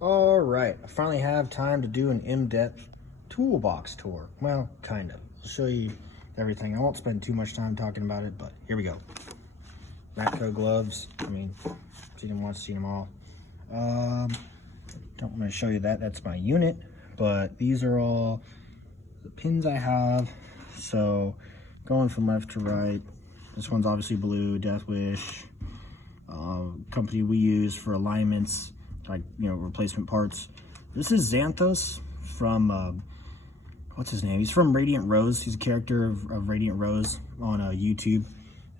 All right, I finally have time to do an in-depth toolbox tour. Well, kind of. I'll show you everything. I won't spend too much time talking about it, but here we go. Matco gloves. I mean, if you didn't want to see them all. Don't want to show you that. That's my unit, but these are all the pins I have. So going from left to right, this one's obviously blue, Death Wish. Company we use for alignments, like, you know, replacement parts. This is Xanthos from what's his name? He's from Radiant Rose. He's a character of Radiant Rose on YouTube.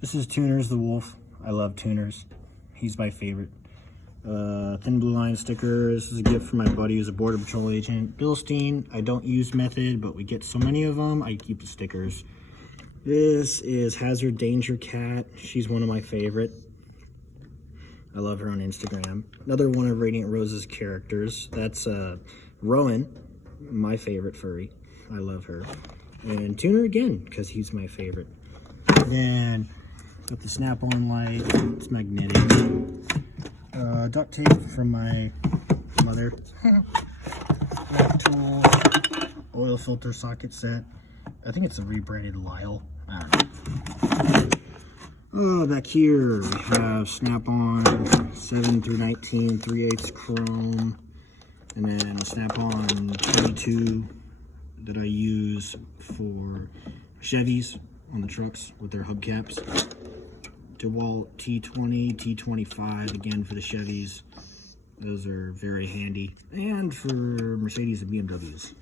This is Tuners the Wolf. I love Tuners. He's my favorite. Thin blue line sticker. This is a gift from my buddy who's a border patrol agent. Bilstein. I don't use Method, but we get so many of them, I keep the stickers. This is Hazard Danger Cat. She's one of my favorite. I love her on Instagram. Another one of Radiant Rose's characters. That's Rowan, my favorite furry. I love her. And Tuner again, because he's my favorite. And got the snap-on light. It's magnetic. Duct tape from my mother. Tool. Oil filter socket set. I think it's a rebranded Lyle. I don't know. Back here we have Snap-on 7 through 19 3/8 chrome, and then a Snap-on 22 that I use for Chevys on the trucks with their hubcaps. DeWalt T20, T25 again for the Chevys. Those are very handy, and for Mercedes and BMWs.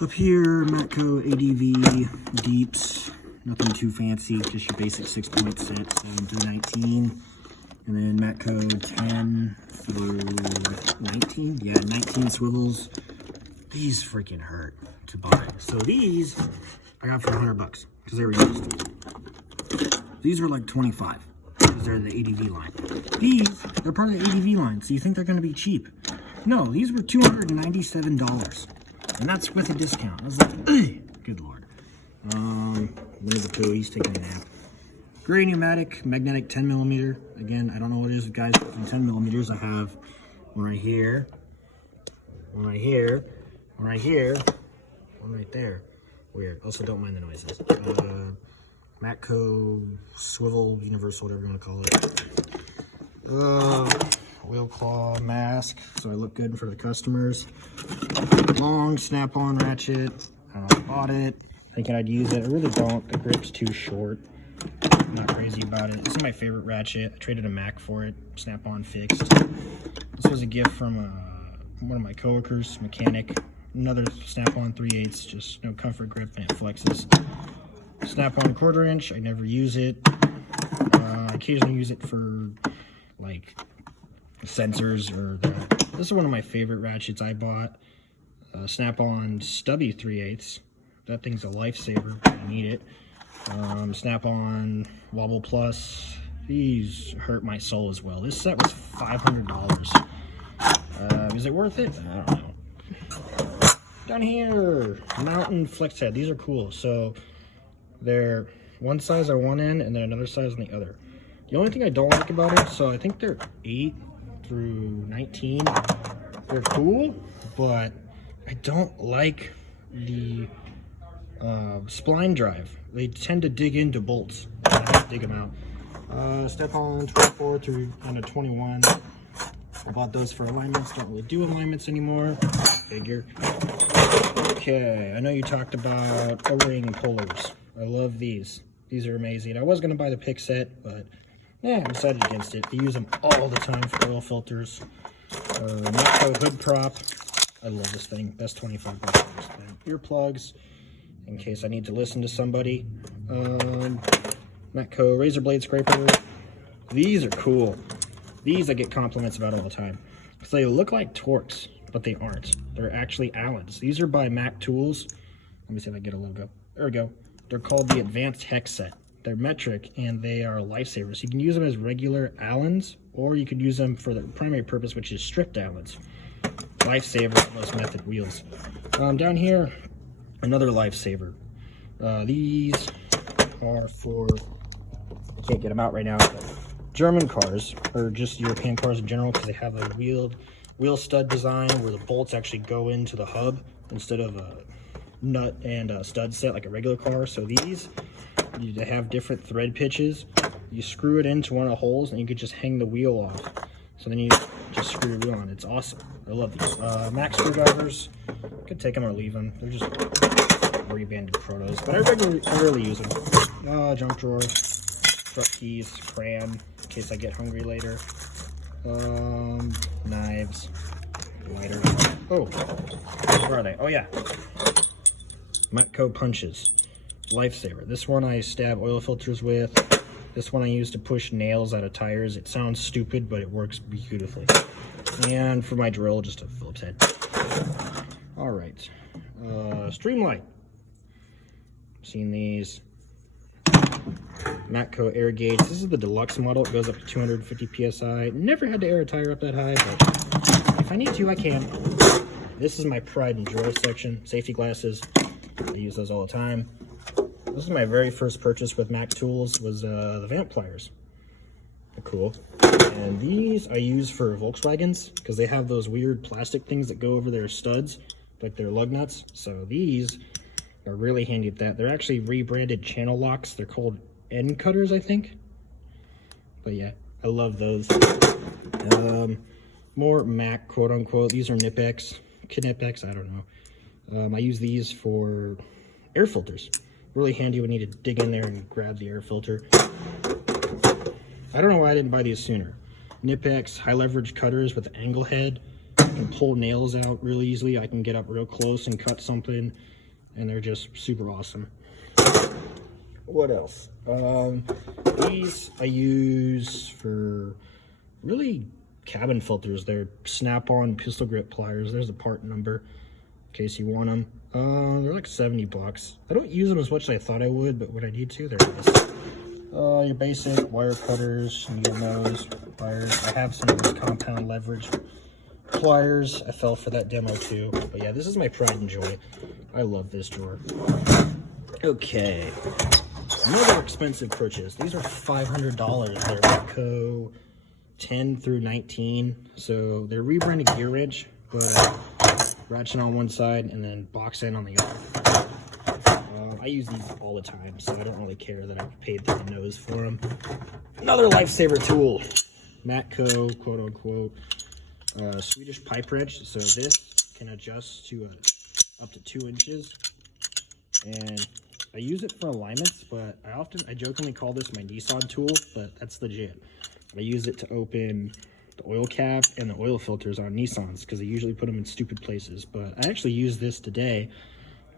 Up here, Matco ADV Deeps. Nothing too fancy, just your basic 6-point set, 7 through 19. And then Matco 10 through 19. Yeah, 19 swivels. These freaking hurt to buy. So these I got for $100 because they were used. These were like 25 because they're in the ADV line. These, they're part of the ADV line, so you think they're going to be cheap. No, these were $297. And that's with a discount. I was like, ugh, good lord. Winnie the Pooh, he's taking a nap. Gray pneumatic, magnetic 10mm. Again, I don't know what it is, guys. In 10mm, I have one right here, one right here, one right here, one right there. Weird. Also, don't mind the noises. Matco swivel universal, whatever you want to call it. Wheel claw mask, so I look good for the customers. Long snap-on ratchet. I bought it thinking I'd use it. I really don't. The grip's too short. I'm not crazy about it. This is my favorite ratchet. I traded a Mac for it. Snap-on fixed. This was a gift from one of my coworkers, mechanic. Another Snap-on 3/8, just no comfort grip and it flexes. Snap-on 1/4 inch. I never use it. I occasionally use it for like sensors or that. This is one of my favorite ratchets I bought. Snap-on stubby 3/8. That thing's a lifesaver. I need it. Snap-on Wobble Plus. These hurt my soul as well. This set was $500. Is it worth it? I don't know. Down here, Mountain Flex Head. These are cool. So they're one size on one end and then another size on the other. The only thing I don't like about it, so I think they're 8 through 19. They're cool, but I don't like the spline drive. They tend to dig into bolts. I have to dig them out. Step on 24 through 21. I bought those for alignments. Don't really do alignments anymore. Figure. Okay, I know you talked about O-ring pullers. I love these. These are amazing. I was going to buy the pick set, but yeah, I decided against it. I use them all the time for oil filters. Matco hood prop. I love this thing. Best $25 for this thing. Earplugs, in case I need to listen to somebody. Matco razor blade scraper. These are cool. These I get compliments about all the time. So they look like Torx, but they aren't. They're actually Allens. These are by Mac Tools. Let me see if I get a logo. There we go. They're called the Advanced Hex Set. They're metric and they are lifesavers. You can use them as regular Allens, or you could use them for the primary purpose, which is stripped Allens. Lifesaver for those Method wheels. Down here, another lifesaver. These are for, I can't get them out right now, but German cars, or just European cars in general, because they have a wheel stud design where the bolts actually go into the hub instead of a nut and a stud set like a regular car. So these, they have different thread pitches. You screw it into one of the holes and you could just hang the wheel off. So then you just screw the wheel on. It's awesome. I love these. Mac screwdrivers, could take them or leave them. They're just rebanded protos, but I rarely use them. Junk drawer, truck keys, crayon, in case I get hungry later. Knives, lighter. Oh, where are they? Oh yeah. Matco punches, lifesaver. This one I stab oil filters with. This one I use to push nails out of tires. It sounds stupid, but it works beautifully. And for my drill, just a Phillips head. All right, Streamlight. Seen these. Matco air gauge. This is the deluxe model. It goes up to 250 psi. Never had to air a tire up that high, but if I need to, I can. This is my pride and joy section. Safety glasses. I use those all the time. This is my very first purchase with Mac Tools, was the vamp pliers. They're cool. And these I use for Volkswagens because they have those weird plastic things that go over their studs, like their lug nuts. So these are really handy at that. They're actually rebranded channel locks. They're called end cutters, I think. But yeah, I love those. More Mac, quote unquote. These are Knipex, Knipex, I don't know. I use these for air filters. Really handy when you need to dig in there and grab the air filter. I don't know why I didn't buy these sooner. Knipex high leverage cutters with an angle head. I can pull nails out really easily. I can get up real close and cut something, and they're just super awesome. What else? These I use for really cabin filters. They're Snap-on pistol grip pliers. There's a part number in case you want them. They're like 70 bucks. I don't use them as much as I thought I would, but when I need to, they're nice. Your basic wire cutters, needle nose pliers. I have some of these compound leverage pliers. I fell for that demo too. But yeah, this is my pride and joy. I love this drawer. Okay, another expensive purchase. These are $500. They're Matco 10 through 19. So they're rebranded gear wrench, but ratchet on one side and then box end on the other. I use these all the time, so I don't really care that I've paid through the nose for them. Another lifesaver tool, Matco, quote unquote, Swedish pipe wrench. So this can adjust to up to 2 inches, and I use it for alignments, but I jokingly call this my Nissan tool, but that's legit. I use it to open the oil cap and the oil filters on Nissans because I usually put them in stupid places. But I actually used this today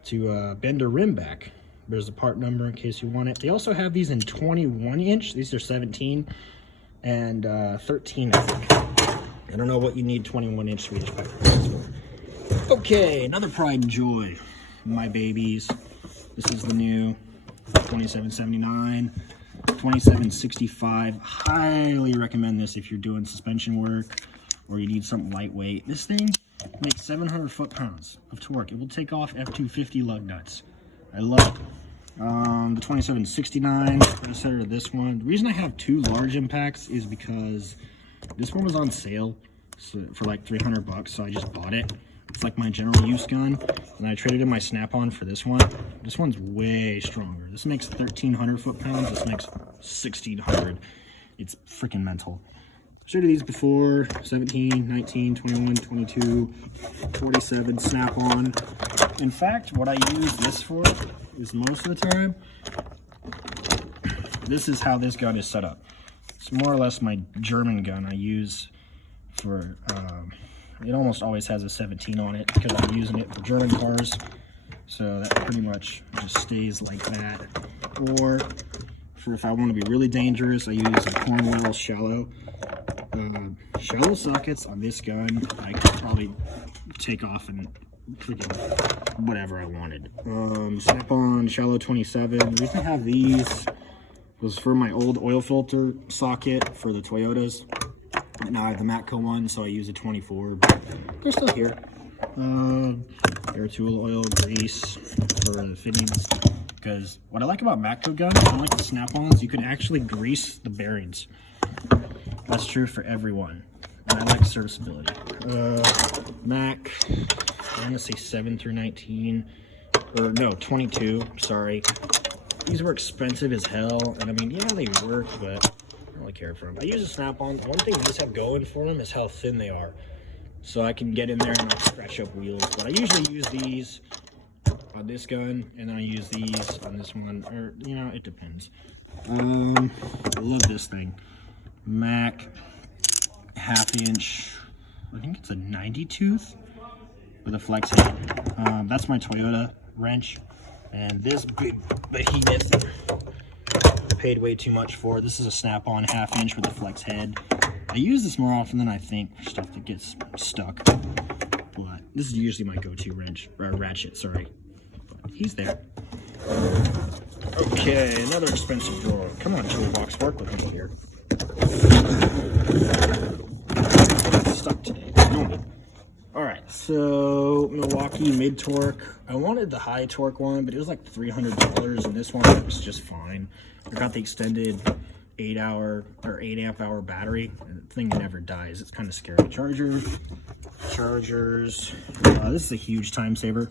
to bend a rim back. There's a part number in case you want it. They also have these in 21 inch. These are 17 and 13, I think. I don't know what you need 21 inch Swedish pipe wrenches for. Okay, another pride and joy. My babies. This is the new 2779. 2765. Highly recommend this if you're doing suspension work or you need something lightweight. This thing makes 700 foot-pounds of torque. It will take off F250 lug nuts. I love it. The 2769 predecessor to this one. The reason I have 2 large impacts is because this one was on sale for like 300 bucks, so I just bought it. It's like my general use gun, and I traded in my Snap-on for this one. This one's way stronger. This makes 1,300 foot-pounds. This makes 1,600. It's freaking mental. I've showed you these before. 17, 19, 21, 22, 47 Snap-on. In fact, what I use this for is most of the time, this is how this gun is set up. It's more or less my German gun I use for... it almost always has a 17 on it because I'm using it for German cars. So that pretty much just stays like that. Or for if I want to be really dangerous, I use a Cornwell shallow. Shallow sockets on this gun, I could probably take off and freaking whatever I wanted. Snap-on shallow 27. The reason I have these was for my old oil filter socket for the Toyotas. Now I have the Matco one, so I use a 24, but they're still here. Air tool, oil, grease for the fittings. because what I like about Matco guns, unlike the Snap-ons, you can actually grease the bearings. That's true for everyone. And I like serviceability. Mac, I'm gonna say 7 through 19, or no, 22, sorry. These were expensive as hell, and I mean, yeah, they work, but I don't really care for them. I use a Snap-on. One thing these have going for them is how thin they are. So I can get in there and not scratch up wheels. But I usually use these on this gun, and then I use these on this one, or, you know, it depends. I love this thing. Mac, 1/2 inch, I think it's a 90 tooth with a flex head. That's my Toyota wrench. And this big behemoth, paid way too much for. This is a Snap-on 1/2 inch with a flex head. I use this more often than I think for stuff that gets stuck. But this is usually my go-to wrench, or ratchet, sorry. But he's there. Okay, another expensive drawer. Come on, toolbox, work with me here. Stuck today. Alright, so Milwaukee mid-torque. I wanted the high torque one, but it was like $300, and this one works just fine. I got the extended 8 amp hour battery, and the thing never dies. It's kind of scary. Chargers. This is a huge time saver.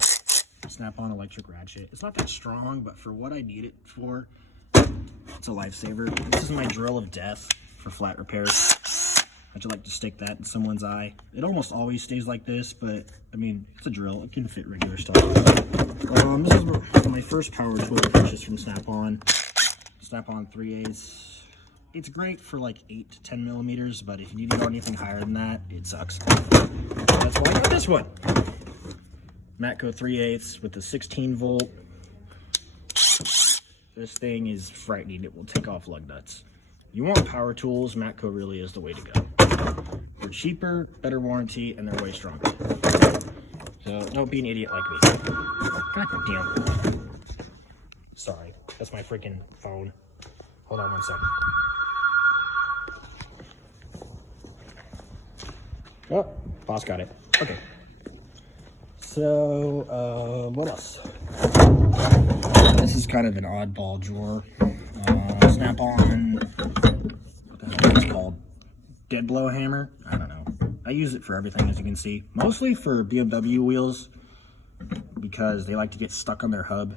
Snap-on electric ratchet. It's not that strong, but for what I need it for, it's a lifesaver. This is my drill of death for flat repairs. I just like to stick that in someone's eye. It almost always stays like this, but I mean, it's a drill. It can fit regular stuff. This is my first power tool purchase from Snap-on. Snap-on 3/8. It's great for like 8 to 10 millimeters, but if you need to go anything higher than that, it sucks. That's why I got this one. Matco 3/8 with the 16 volt. This thing is frightening. It will take off lug nuts. You want power tools, Matco really is the way to go. They're cheaper, better warranty, and they're way stronger. So don't be an idiot like me. God damn. Sorry, that's my freaking phone. Hold on 1 second. Oh, boss got it. Okay. So, what else? This is kind of an oddball drawer. Snap-on, what the hell is it called? Dead blow hammer? I don't know. I use it for everything, as you can see. Mostly for BMW wheels, because they like to get stuck on their hub.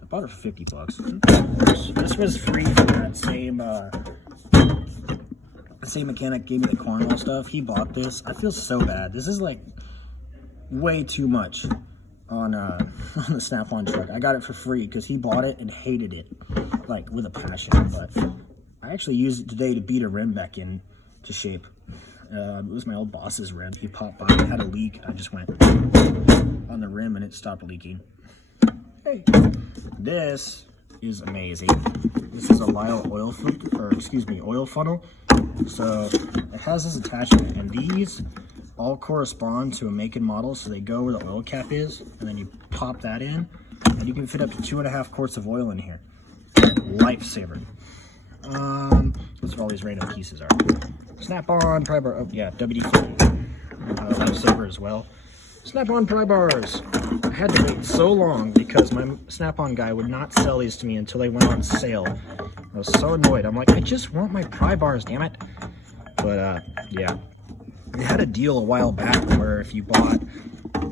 I bought it for 50 bucks. This was free for that same mechanic gave me the Cornwall stuff. He bought this. I feel so bad. This is like way too much on the Snap-on truck. I got it for free because he bought it and hated it, like with a passion. But I actually used it today to beat a rim back in to shape. It was my old boss's rim. He popped by and had a leak. I just went on the rim and it stopped leaking. Hey, this is amazing. This is a Lyle oil funnel. So it has this attachment, and these all correspond to a make and model, so they go where the oil cap is, and then you pop that in, and you can fit up to 2.5 quarts of oil in here. Lifesaver. That's what all these random pieces are. Snap-on pry bar. Oh yeah, WD-40. Lifesaver as well. Snap-on pry bars. I had to wait so long because my Snap-on guy would not sell these to me until they went on sale. I was so annoyed. I'm like, I just want my pry bars, damn it. But yeah. They had a deal a while back where if you bought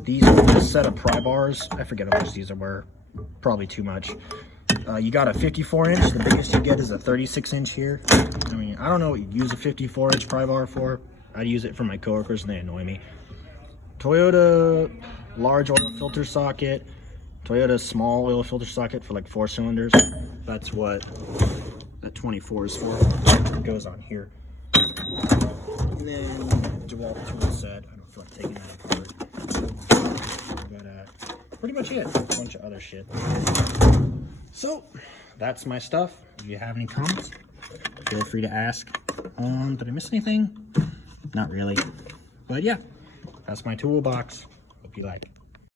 these set of pry bars, I forget how much these were, probably too much. You got a 54 inch, the biggest you get is a 36 inch here. I mean, I don't know what you'd use a 54 inch pry bar for. I use it for my coworkers and they annoy me. Toyota large oil filter socket, Toyota small oil filter socket for like 4 cylinders. That's what that 24 is for. It goes on here. And then DeWalt tool set. I don't feel like taking that apart. But pretty much it. A bunch of other shit. So that's my stuff. If you have any comments, feel free to ask. Did I miss anything? Not really. But yeah, that's my toolbox. Hope you like it.